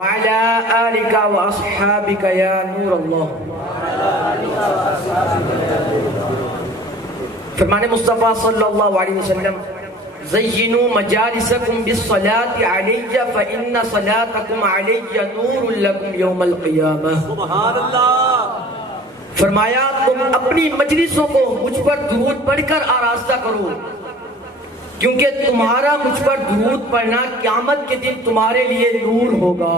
وعلى آلك وأصحابك يا نور الله. فرمان مصطفیٰ صلی اللہ علیہ وسلم زینوا مجالسکم بالصلاة علی فإن صلاتکم علی نور لکم یوم القیامہ. سبحان اللہ. فرمایا تم اپنی مجلسوں کو مجھ پر درود پڑھ کر آراستہ کرو، کیونکہ تمہارا مجھ پر درود پڑھنا قیامت کے دن تمہارے لیے نور ہوگا.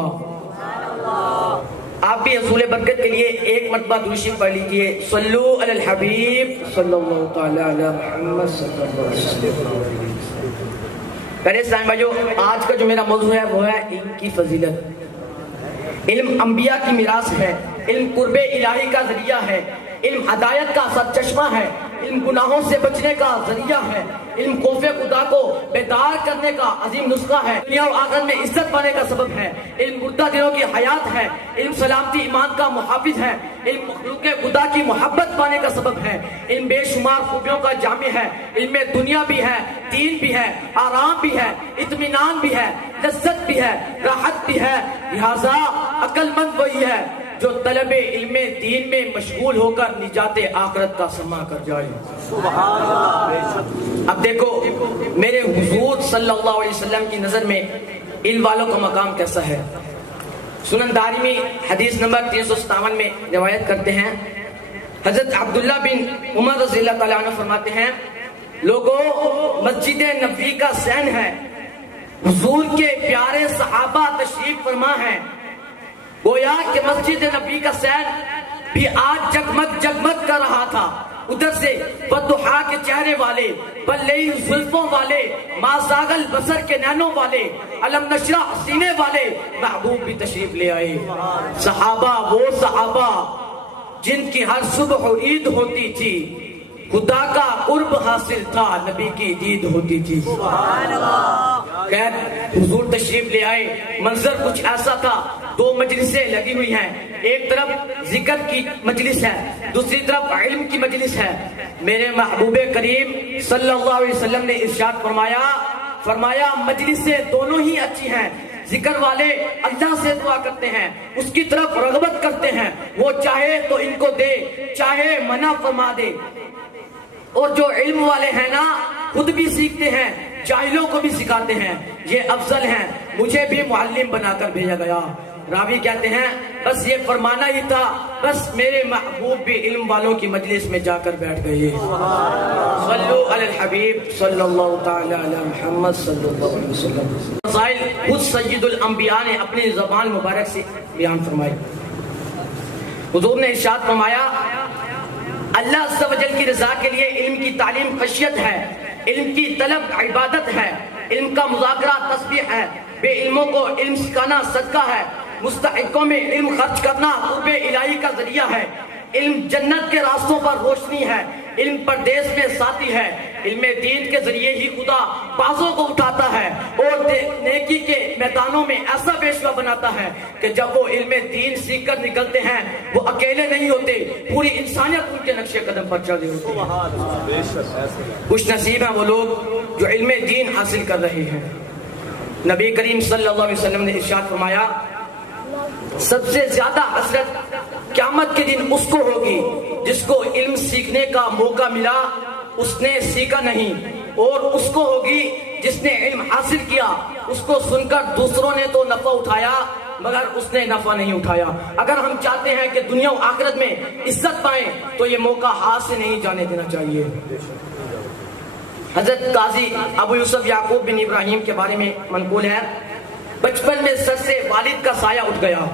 آپ بھی حصول برکت کے لیے ایک مرتبہ درود شریف پڑھ لیجئے. صلو علی الحبیب صلی اللہ تعالی علی محمد صلی اللہ علیہ وسلم. پہلے اسلام بھائیو، آج کا جو میرا موضوع ہے وہ ہے علم کی فضیلت. علم انبیاء کی میراث ہے، علم قرب الہی کا ذریعہ ہے، علم ہدایت کا سرچشمہ ہے، علم گناہوں سے بچنے کا ذریعہ ہے، علم خوف خدا کو بیدار کرنے کا عظیم نسخہ ہے، دنیا اور آخرت میں عزت پانے کا سبب ہے، علم مردہ دلوں کی حیات ہے، علم سلامتی ایمان کا محافظ ہے، علم مخلوق خدا کی محبت پانے کا سبب ہے، علم بے شمار خوبیوں کا جامع ہے، علم میں دنیا بھی ہے، دین بھی ہے، آرام بھی ہے، اطمینان بھی ہے، لذت بھی ہے، راحت بھی ہے. لہذا عقل مند وہی ہے جو طلب علم دین میں مشغول ہو کر نجات آخرت کا سما کر جائے. سبحان اللہ. اب دیکھو میرے حضور صلی اللہ علیہ وسلم کی نظر میں علم والوں کا مقام کیسا ہے. سنن دارمی حدیث نمبر 357 میں روایت کرتے ہیں، حضرت عبداللہ بن عمر رضی اللہ تعالیٰ عنہ فرماتے ہیں، لوگوں مسجد نبوی کا صحن ہے، حضور کے پیارے صحابہ تشریف فرما ہیں. گویا کہ مسجد نبی کا صحن بھی آج جگمگ جگمگ کر رہا تھا. ادھر سے بدحا کے چہرے والے، بلیل زلفوں والے، مازاغل بصر کے نینوں والے، علم نشرح سینے والے محبوب بھی تشریف لے آئے. صحابہ وہ صحابہ جن کی ہر صبح عید ہوتی تھی، خدا کا قرب حاصل تھا، نبی کی دید ہوتی تھی. خیر حضور تشریف لے آئے. منظر کچھ ایسا تھا، دو مجلسیں لگی ہوئی ہیں، ایک طرف ذکر کی مجلس ہے، دوسری طرف علم کی مجلس ہے. میرے محبوب کریم صلی اللہ علیہ وسلم نے ارشاد فرمایا مجلسیں دونوں ہی اچھی ہیں. ذکر والے اللہ سے دعا کرتے ہیں، اس کی طرف رغبت کرتے ہیں، وہ چاہے تو ان کو دے، چاہے منع فرما دے. اور جو علم والے ہیں نا، خود بھی سیکھتے ہیں، جاہلوں کو بھی سکھاتے ہیں. یہ افضل ہیں، مجھے بھی معلم بنا کر بھیجا گیا. راوی کہتے ہیں بس یہ فرمانا ہی تھا، بس میرے محبوب بھی علم والوں کی مجلس میں جا کر بیٹھ گئے. صلو علی الحبیب صلی اللہ تعالی علی محمد صلی اللہ علیہ وسلم. مسائل خود سید الانبیاء نے اپنی زبان مبارک سے بیان فرمائی. حضور نے ارشاد فرمایا، اللہ عز و جل کی رضا کے لیے علم کی تعلیم خشیت ہے، علم کی طلب عبادت ہے، علم کا مذاکرہ تسبیح ہے، بے علموں کو علم سکھانا صدقہ ہے، مستحقوں میں علم خرچ کرنا قرب الہی کا ذریعہ ہے. علم جنت کے راستوں پر روشنی ہے، علم پردیس میں ساتھی ہے. علم دین کے ذریعے ہی خدا بازوں کو اٹھاتا ہے اور نیکی کے میدانوں میں ایسا پیشوا بناتا ہے کہ جب وہ علم دین سیکھ کر نکلتے ہیں وہ اکیلے نہیں ہوتے، پوری انسانیت ان کے نقش قدم پر چل رہی ہوتی ہے. خوش نصیب ہیں وہ لوگ جو علم دین حاصل کر رہے ہیں. نبی کریم صلی اللہ علیہ وسلم نے ارشاد فرمایا، سب سے زیادہ حسرت قیامت کے دن اس کو ہوگی جس کو علم سیکھنے کا موقع ملا، اس نے سیکھا نہیں، اور اس کو ہوگی جس نے علم حاصل کیا، اس کو سن کر دوسروں نے تو نفع اٹھایا مگر اس نے نفع نہیں اٹھایا. اگر ہم چاہتے ہیں کہ دنیا و آخرت میں عزت پائیں تو یہ موقع ہاتھ سے نہیں جانے دینا چاہیے. حضرت قاضی ابو یوسف یعقوب بن ابراہیم کے بارے میں منقول ہے، بچپن میں سر سے والد کا سایہ اٹھ گیا.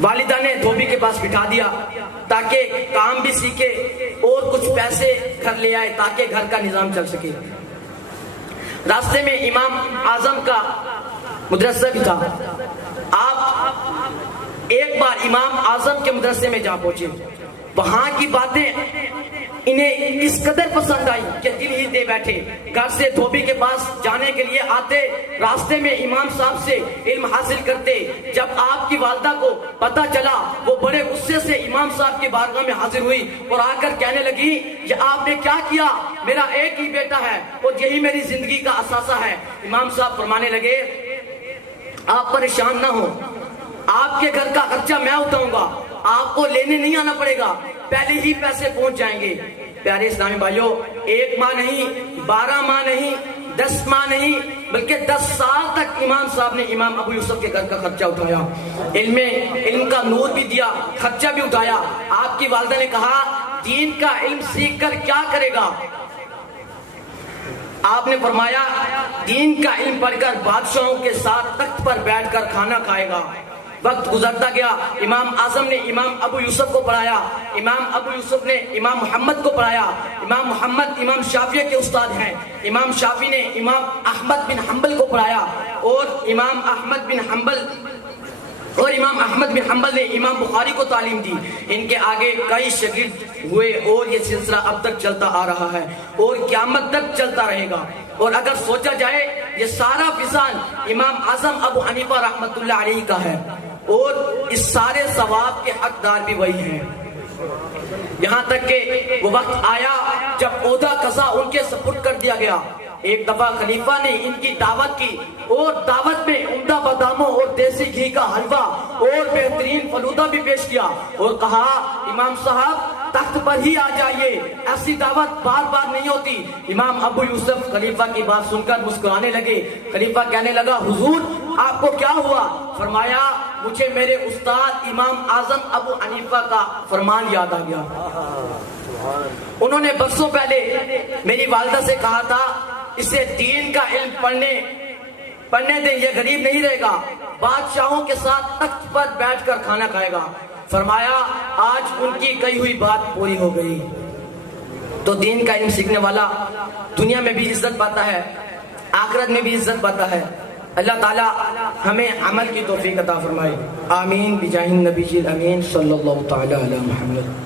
والدہ نے دھوبی کے پاس بٹھا دیا تاکہ کام بھی سیکھے اور کچھ پیسے گھر لے آئے تاکہ گھر کا نظام چل سکے. راستے میں امام اعظم کا مدرسہ بھی تھا. آپ ایک بار امام اعظم کے مدرسے میں جا پہنچے. وہاں کی باتیں انہیں اس قدر پسند آئی کہ دل ہی دے بیٹھے. گھر سے دھوبی کے پاس جانے کے لیے آتے، راستے میں امام صاحب سے علم حاصل کرتے. جب آپ کی والدہ کو پتہ چلا وہ بڑے غصے سے امام صاحب کی بارگاہ میں حاضر ہوئی اور آ کر کہنے لگی، یہ آپ نے کیا کیا؟ میرا ایک ہی بیٹا ہے اور یہی میری زندگی کا اثاثہ ہے. امام صاحب فرمانے لگے، آپ پریشان نہ ہو، آپ کے گھر کا خرچہ میں اٹھاؤں گا، آپ کو لینے نہیں آنا پڑے گا، پہلے ہی پیسے پہنچ جائیں گے۔ پیارے اسلامی بھائیوں، 1 ماہ نہیں، 12 ماہ نہیں، 10 ماہ نہیں، بلکہ 10 سال تک امام صاحب نے امام ابو یوسف کے گھر کا خرچہ اٹھایا، علم کا نور بھی دیا، خرچہ بھی اٹھایا۔ آپ کی والدہ نے کہا دین کا علم سیکھ کر کیا کرے گا؟ آپ نے فرمایا دین کا علم پڑھ کر بادشاہوں کے ساتھ تخت پر بیٹھ کر کھانا کھائے گا۔ وقت گزرتا گیا، امام اعظم نے امام ابو یوسف کو پڑھایا، امام ابو یوسف نے امام محمد کو پڑھایا، امام محمد امام شافعی کے استاد ہیں، امام شافعی نے امام احمد بن حنبل کو پڑھایا، اور امام احمد بن حنبل نے امام بخاری کو تعلیم دی۔ ان کے آگے کئی شاگرد ہوئے اور یہ سلسلہ اب تک چلتا آ رہا ہے اور قیامت تک چلتا رہے گا۔ اور اگر سوچا جائے یہ سارا فیضان امام اعظم ابو حنیفہ رحمۃ اللہ علیہ کا ہے، اور اس سارے ثواب کے حقدار بھی وہی ہیں۔ یہاں تک کہ وہ وقت آیا جب عہدہ قضا ان کے سپرد کر دیا گیا۔ ایک دفعہ خلیفہ نے ان کی دعوت کی، اور دعوت میں عمدہ باداموں اور دیسی گھی کا حلوہ اور بہترین فلودہ بھی پیش کیا، اور کہا امام صاحب تخت پر ہی آ جائیے، ایسی دعوت بار بار نہیں ہوتی۔ امام ابو یوسف خلیفہ کی بات سن کر مسکرانے لگے۔ خلیفہ کہنے لگا حضور آپ کو کیا ہوا؟ فرمایا مجھے میرے استاد امام اعظم ابو حنیفہ کا فرمان یاد آ گیا۔ انہوں نے برسوں پہلے میری والدہ سے کہا تھا اسے دین کا علم پڑھنے دیں، یہ غریب نہیں رہے گا، بادشاہوں کے ساتھ تخت پر بیٹھ کر کھانا کھائے گا۔ فرمایا آج ان کی کہی ہوئی بات پوری ہو گئی۔ تو دین کا علم سیکھنے والا دنیا میں بھی عزت پاتا ہے، آخرت میں بھی عزت پاتا ہے۔ اللہ تعالی ہمیں عمل کی توفیق عطا فرمائے، آمین بجاہ النبی الامین صلی اللہ تعالی علی محمد۔